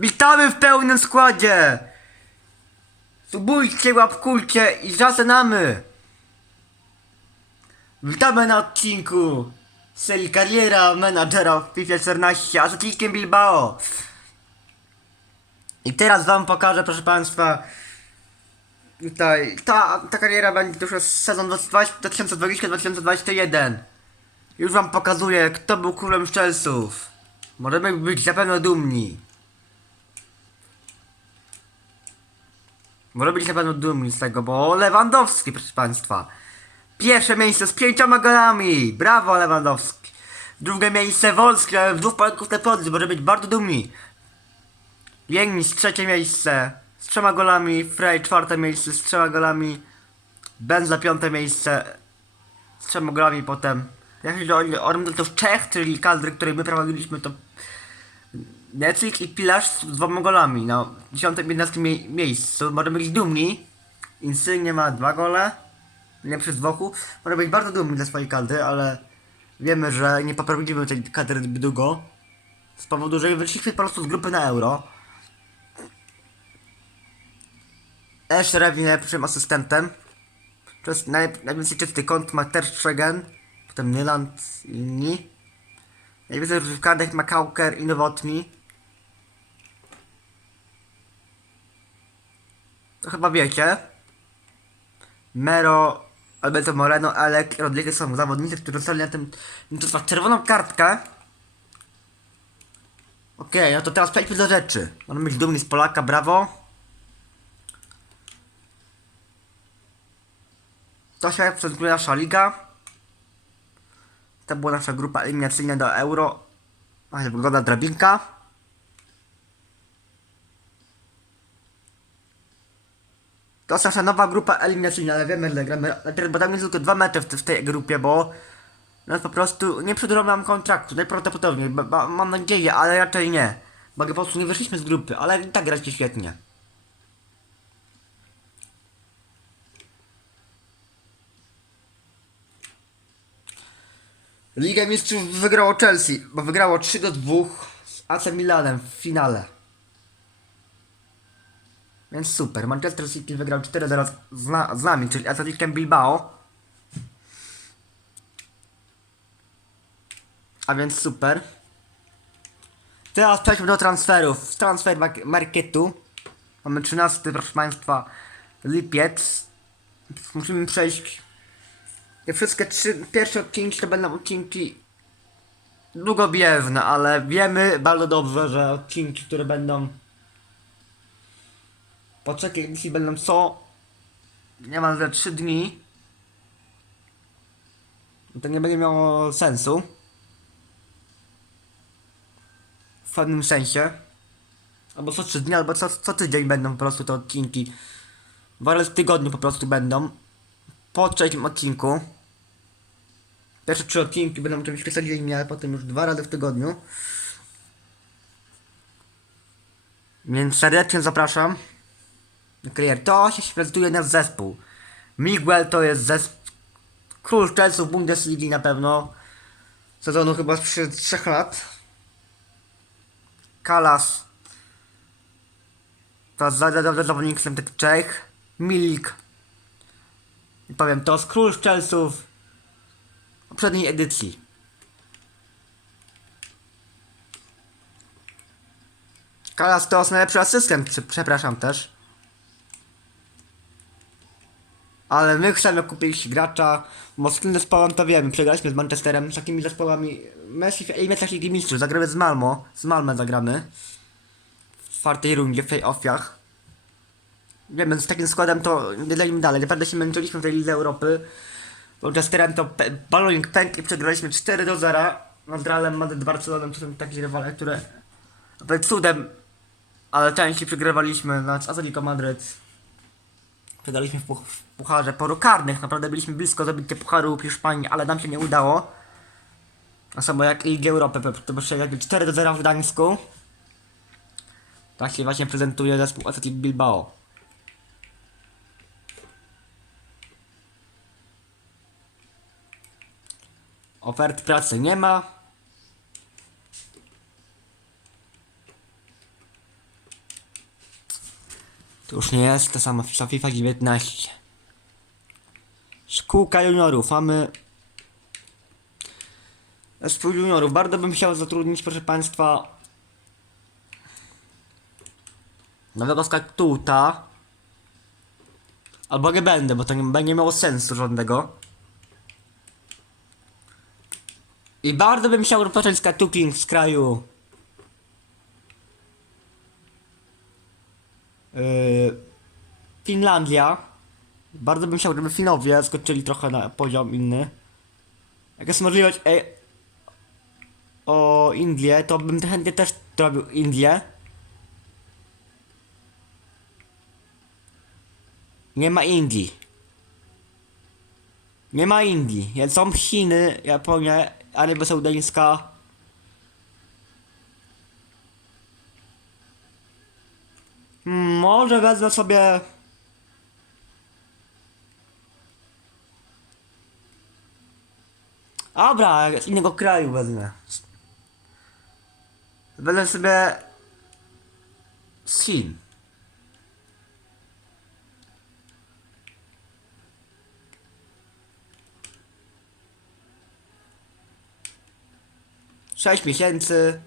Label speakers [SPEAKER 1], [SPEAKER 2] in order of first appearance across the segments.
[SPEAKER 1] Witamy w pełnym składzie! Subujcie, łapkulcie i zaczynamy! Witamy na odcinku serii Kariera Menadżera w FIFA 14, a z odcinkiem Bilbao. I teraz wam pokażę, proszę państwa, tutaj, ta, ta kariera będzie już sezon 2020-2021. Już wam pokazuję, kto był królem Chelsów. Możemy być na pewno dumni. Możemy być na pewno dumni z tego, bo Lewandowski, proszę Państwa. Pierwsze miejsce z pięcioma golami. Brawo Lewandowski. Drugie miejsce Wolski, ale w dwóch poletków na podium. Możemy być bardzo dumni. Jengnis trzecie miejsce z trzema golami. Frey czwarte miejsce z trzema golami. Benza piąte miejsce z trzema golami potem. Jak chodzi o, o reprezentantów Czech, czyli kadry, której my prowadziliśmy, to Netflix i Pilarz z dwoma golami na 10-11 mie miejscu. Możemy być dumni. Insygne ma dwa gole. Nie przez Wokół. Możemy być bardzo dumni ze swojej kadry, ale wiemy, że nie poprowadzimy tej kadry długo. Z powodu, że wyszliśmy po prostu z grupy na euro. Ash Rewin najlepszym asystentem. Jest naj, najwięcej czysty kąt ma Ter Stegen, potem Nyland i inni. Najwięcej w ma Kauker i Nowotny. To chyba wiecie. Mero, Alberto Moreno, Alek Rodriguez są zawodnicy, którzy dostali na tym mistrzostwach czerwoną kartkę. Okej, no to teraz przejdźmy do rzeczy. Możemy być dumni z Polaka, brawo. To się prezentuje nasza liga. To była nasza grupa eliminacyjna do Euro. A jak wygląda drabinka. To jest nasza nowa grupa eliminacyjna, ale wiemy, że gramy. Bo tam jest tylko dwa mecze w, w tej grupie, bo nas po prostu nie przedłużą nam kontraktu. Najprawdopodobniej, bo, bo, mam nadzieję, ale raczej nie. Bo po prostu nie wyszliśmy z grupy, ale i tak gracie świetnie. Ligę Mistrzów wygrało Chelsea, bo wygrało 3 do 2 z AC Milanem w finale. Więc super. Manchester City wygrał 4-0 z, na- z nami, czyli Atleticem Bilbao. A więc super. Teraz przejdźmy do transferów. Transfer marketu. Mamy 13, proszę Państwa, lipiec. Musimy przejść te wszystkie trzy pierwsze odcinki to będą odcinki długobiewne, ale wiemy bardzo dobrze, że odcinki, które będą po trzeciej edycji będą co niemalże 3 dni. To nie będzie miało sensu. W pewnym sensie. Albo co 3 dni, albo co, co tydzień będą po prostu te odcinki. Dwa razy w tygodniu po prostu będą po trzecim odcinku. Pierwsze trzy odcinki będą czymś codziennie, ale potem już dwa razy w tygodniu. Więc serdecznie zapraszam. Na Karier. To się prezentuje nasz zespół. Miguel to jest zespół. Król Chelsea w Bundesligi na pewno. Sezonu chyba sprzed 3 lat. Kalas. To za, za, za zawodnik ten Czech. Milik. I powiem, to jest król Szczelców poprzedniej edycji. Kalas to jest najlepszy asystent, prze- przepraszam też. Ale my chcemy kupić gracza, tym zespołem to wiemy, przegraliśmy z Manchesterem, z takimi zespołami Messi w eliminacjach Ligi Mistrzów, zagramy z Malmo, z Malmę zagramy. W czwartej rundzie w play-offach. Wiemy, z takim składem to nie daliśmy dalej. Naprawdę się męczyliśmy w tej Lidze Europy. Manchesterem to pe- balonik pękł i przegraliśmy 4 do 0 nad Realem Madryt Barceloną. To są takie rywale, które cudem, ale częściej przegrywaliśmy nad Atletico Madryt. Przegraliśmy w, puch- w pucharze poro karnych. Naprawdę byliśmy blisko zabicia pucharu Hiszpanii, ale nam się nie udało. A samo jak Ligi Europy, to przegrali 4 do 0 w Gdańsku. Tak się właśnie prezentuje zespół Athletic Bilbao. Ofert pracy nie ma. To już nie jest to samo FIFA, FIFA 19. Szkółka juniorów, mamy... Zespół juniorów, bardzo bym chciał zatrudnić, proszę państwa... Nowego skatuta. Albo nie będę, bo to nie będzie miało sensu żadnego. I bardzo bym chciał rozpocząć skatuking z kraju. Finlandia. Bardzo bym chciał, żeby Finowie skoczyli trochę na poziom inny. Jak jest możliwość e, o Indię, to bym chętnie też robił Indię. Nie ma Indii. Nie ma Indii. Są Chiny, Japonia, Arabia Saudyjska. Może wezmę sobie... Dobra, z innego kraju wezmę. Wezmę sobie... Z. Sześć miesięcy.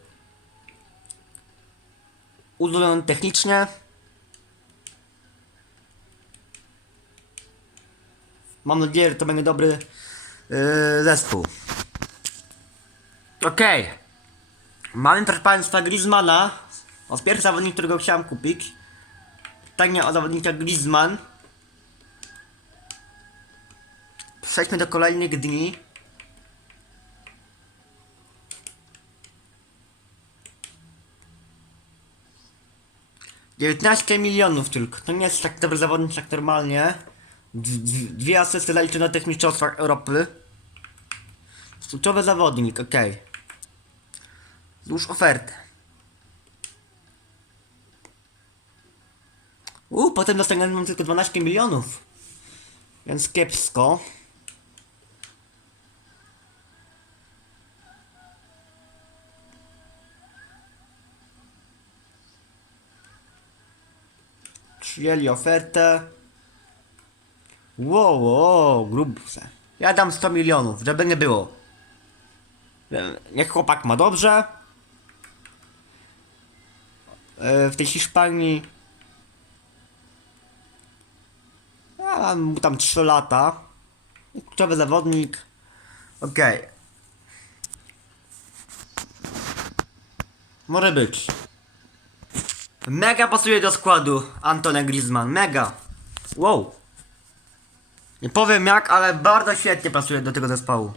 [SPEAKER 1] Uzdolniony technicznie. Mam nadzieję, że to będzie dobry yy, zespół. Okej. Mamy proszę Państwa Griezmana. O pierwszy zawodnik, którego chciałem kupić. Pytanie o zawodnika Griezmann. Przejdźmy do kolejnych dni. Dziewiętnaście milionów tylko. To nie jest tak dobry zawodnik jak normalnie. Dwie asysty zaliczy na tych mistrzostwach Europy. Kluczowy zawodnik, okej. Złóż ofertę. Uuu, potem dostaniemy tylko 12 milionów. Więc kiepsko. Przyjęli ofertę. Wow, wow, grubse. Ja dam 100 milionów, żeby nie było. Niech chłopak ma dobrze. E, W tej Hiszpanii. Ja mam mu tam 3 lata. Kluczowy zawodnik. Okej. Może być. Mega pasuje do składu Antony Griezmann. Mega. Wow. Nie powiem jak, ale bardzo świetnie pasuje do tego zespołu.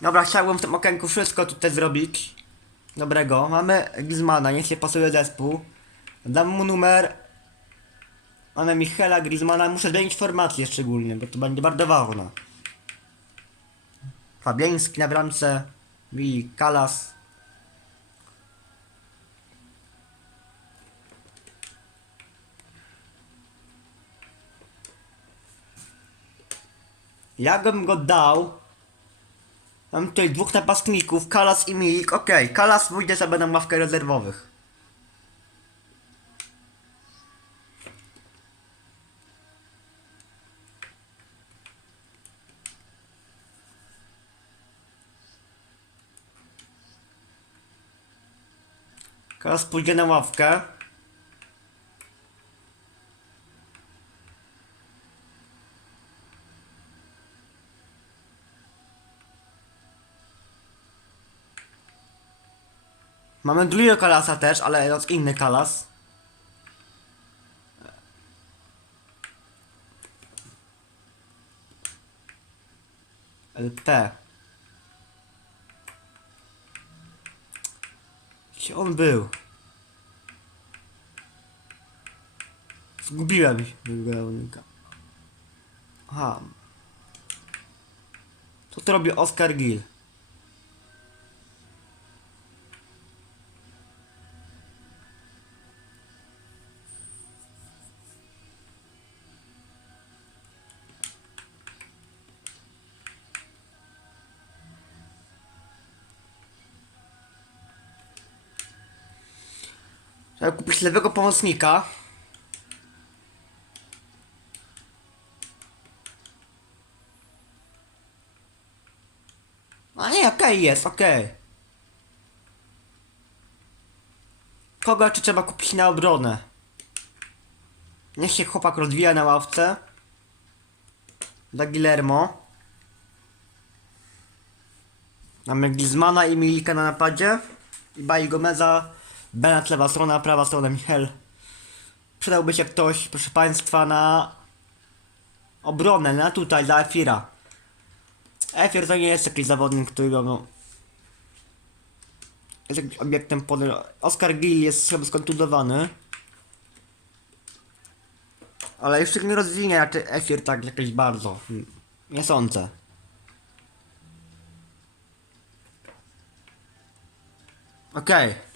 [SPEAKER 1] Dobra, chciałbym w tym okienku wszystko tutaj zrobić. Dobrego. Mamy Griezmana, niech się pasuje zespół. Dam mu numer. Mamy Michela Griezmana. Muszę zmienić formację szczególnie, bo to będzie bardzo ważne. Fabiański na bramce. Willi Kalas. Ja bym go dał. Mam tutaj dwóch napastników, Kalas i Milik. Okej, Kalas pójdzie sobie na ławkę rezerwowych. Kalas pójdzie na ławkę. Mamy drugiego Kalasa też, ale jest inny Kalas. LP. Gdzie on był? Zgubiłem zawodnika. Aha. Co to robi Oscar Gill? lewego pomocnika. A nie, okej okay jest, okej. Okay. Kogo czy trzeba kupić na obronę? Niech się chłopak rozwija na ławce. Dla Guillermo. Mamy Glizmana i Milika na napadzie. I Bali Gomeza Bennett lewa strona, prawa strona Michel. Przydałby się ktoś, proszę państwa, na obronę, na tutaj, dla Efira. Efir to nie jest taki zawodnik, którego no... Jest jakimś obiektem pod... Oscar Gill jest chyba skontuzowany. Ale jeszcze nie rozwinie raczej Efir tak jakoś bardzo. Nie sądzę. Okej.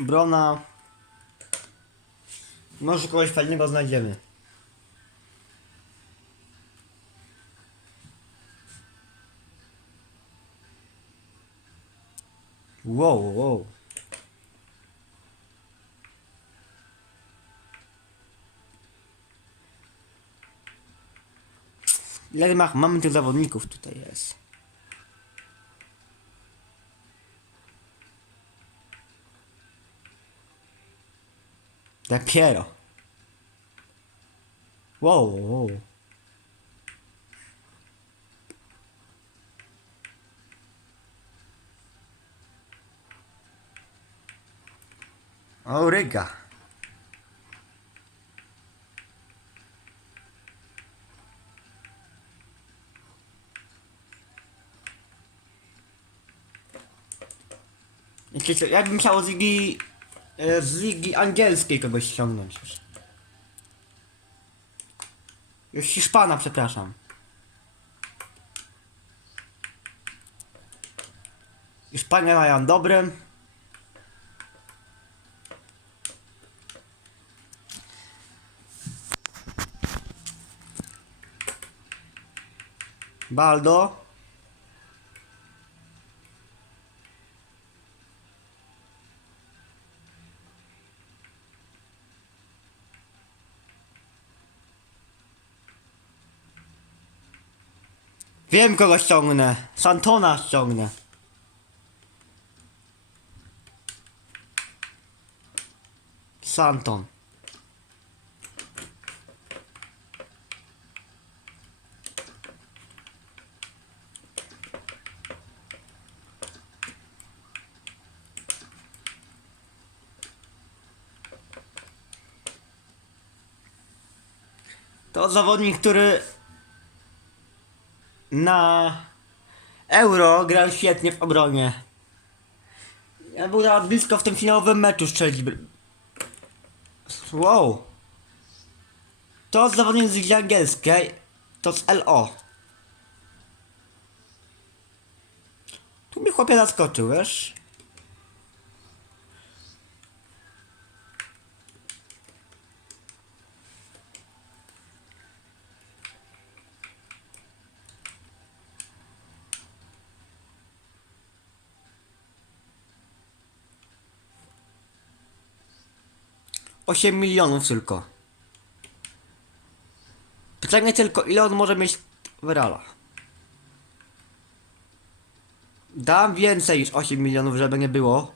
[SPEAKER 1] Brona. Może kogoś fajnego znajdziemy. Wow, wow. Ile mamy tych zawodników tutaj jest. Dopiero. Wow, wow. O, Ryga. Wiecie co, Ja bym chciał z ligi, e, z ligi angielskiej kogoś ściągnąć już. Już Hiszpana, przepraszam. Hiszpania mają dobrym. Baldo. Wiem kogo ściągnę. Santona ściągnę. Santon. To zawodnik, który na Euro grał świetnie w obronie. Był nawet blisko w tym finałowym meczu strzelić. Wow. To zawodnik z ligi angielskiej. To z LO. Tu mi chłopie zaskoczył, wiesz? Osiem milionów tylko. Pytanie tylko, ile on może mieć w realach? Dam więcej niż 8 milionów, żeby nie było.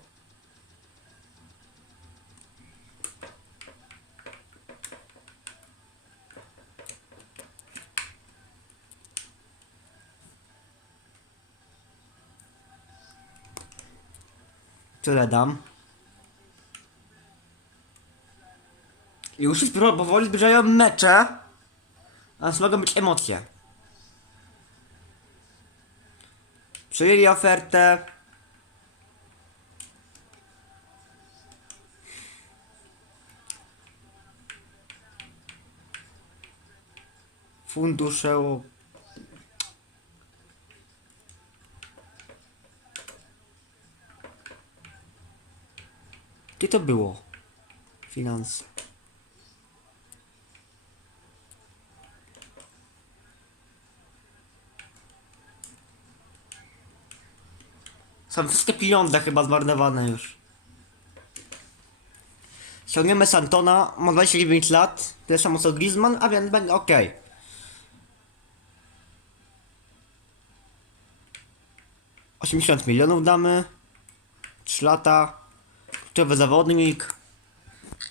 [SPEAKER 1] Tyle dam. Już powoli zbliżają mecze. A więc mogą być emocje. Przyjęli ofertę. Fundusze. Gdzie to było? Finanse. Są wszystkie pieniądze chyba zmarnowane już. Ściągniemy Santona, ma 29 lat, tyle samo co Griezmann, a więc będzie ok. Osiemdziesiąt milionów damy. 3 lata. Kluczowy zawodnik.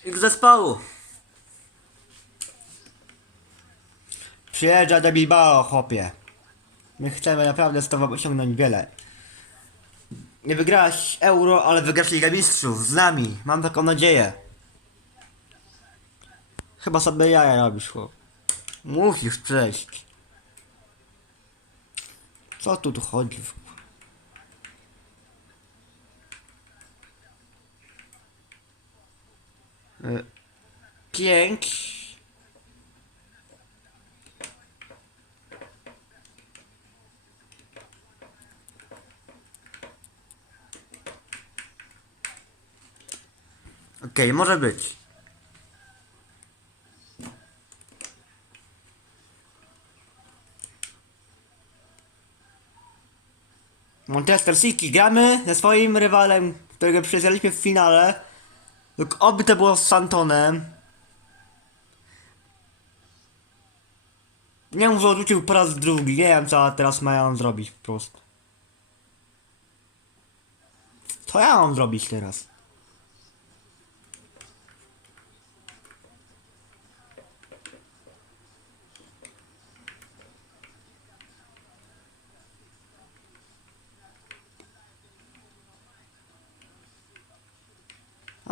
[SPEAKER 1] I do zespołu. Przyjeżdża do Bilbao, chłopie. My chcemy naprawdę z tobą osiągnąć wiele. Nie wygrasz euro, ale wygrasz Ligę Mistrzów z nami. Mam taką nadzieję. Chyba sobie jaja robisz, chłop. Musisz przejść. Co tu chodzi? Y, Pięć. Okej, może być. Manchester City gramy ze swoim rywalem, którego przegraliśmy w finale. Tylko oby to było z Santonem. Nie wiem, że odrzucił po raz drugi. Nie wiem, co teraz mają zrobić po prostu. Co ja mam zrobić teraz?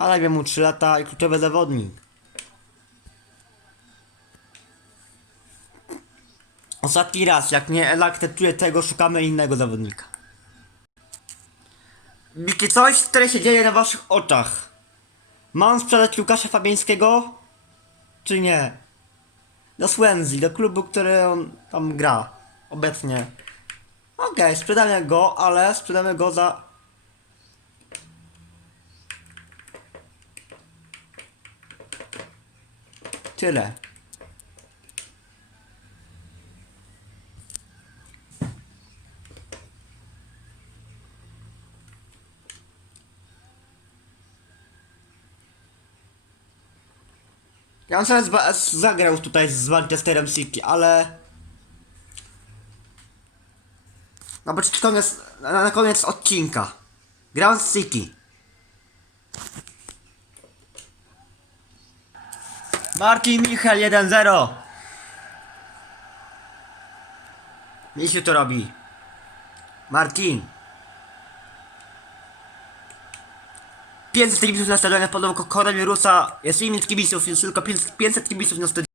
[SPEAKER 1] Ale wiem mu 3 lata i kluczowy zawodnik. Ostatni raz, jak nie akceptuje tego, szukamy innego zawodnika. Wiecie coś, które się dzieje na waszych oczach? Mam sprzedać Łukasza Fabiańskiego? Czy nie? Do Swansea, do klubu, który on tam gra. Obecnie. Okej, sprzedamy go, ale sprzedamy go za Tyle. Ja bym sobie zagrał tutaj z Manchesterem City, ale... No bo na, koniec odcinka. Z City. Marcin Michel 1-0. Misiu to robi. Marcin. 500 kibiców na stadionie podobno koronawirusa. Jest limit kibiców, jest tylko 500 kibiców na stadionie.